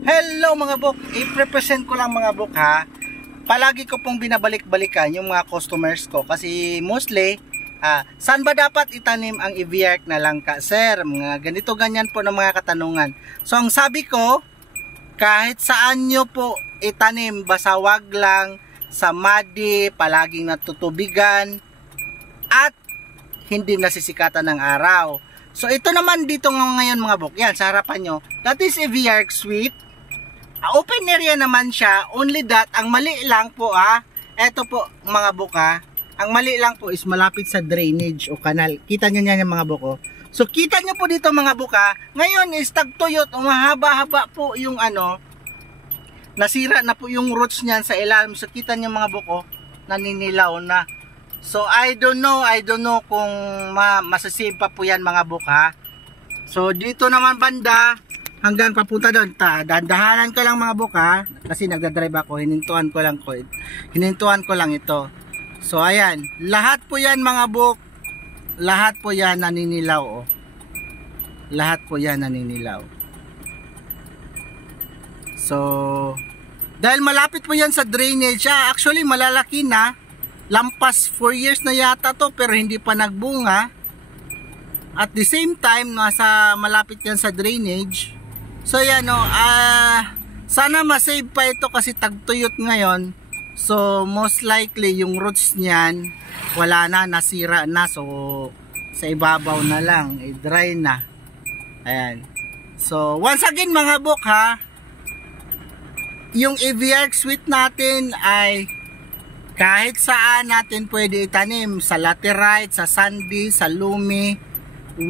Hello mga bok, i-represent ko lang mga bok ha. Palagi ko pong binabalik-balikan yung mga customers ko kasi mostly saan ba dapat itanim ang EV-ARC na langka sir? Mga ganito ganyan po ng mga katanungan. So ang sabi ko, kahit saan nyo po itanim, basta wag lang sa muddy, palaging natutubigan at hindi nasisikatan ng araw. So ito naman dito ngayon mga bok, yan sa harapan nyo, that is EV-ARC Sweet. Open area naman siya, only that ang mali lang po eto po mga bok ang mali lang po is malapit sa drainage o kanal. Kita nyo yan yung mga bok. So kita nyo po dito mga bok ngayon is tagtuyot, mahaba-haba po yung nasira na po yung roots niyan sa ilalim. So kita nyo mga bok naninilaw na. So I don't know kung masasave pa po yan mga bok So dito naman banda hanggang papunta doon, dandahanan ko lang mga bok kasi nagdadrive ako, hinintuan ko lang ito. So ayan, lahat po yan mga bok, lahat po yan naninilaw lahat po yan naninilaw. So dahil malapit po yan sa drainage actually malalaki na, lampas 4 years na yata to pero hindi pa nagbunga. At the same time nasa malapit yan sa drainage. So yan sana masave pa ito kasi tagtuyot ngayon. So most likely yung roots niyan wala na, nasira na. So sa ibabaw na lang, dry na. Ayan. So once again mga bok yung EV-ARC Sweet natin ay kahit saan natin pwede itanim, sa laterite, sa sandy, sa lumi.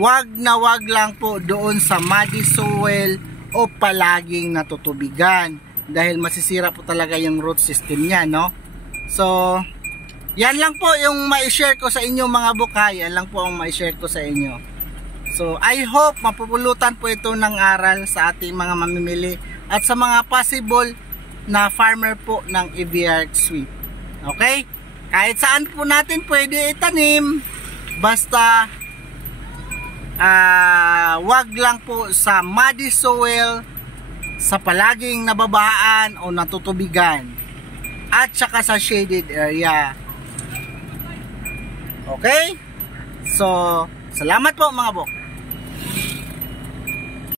Wag na wag lang po doon sa muddy soil o palaging natutubigan dahil masisira po talaga yung root system niya, no? So yan lang po yung ma-share ko sa inyo mga bok yan lang po ang ma-share ko sa inyo. So I hope mapupulutan po ito ng aral sa ating mga mamimili at sa mga possible na farmer po ng EV-ARC Sweet. Okay? Kahit saan po natin pwede itanim, basta wag lang po sa muddy soil, sa palaging nababahaan o natutubigan, at saka sa shaded area. Okay? So salamat po mga bok.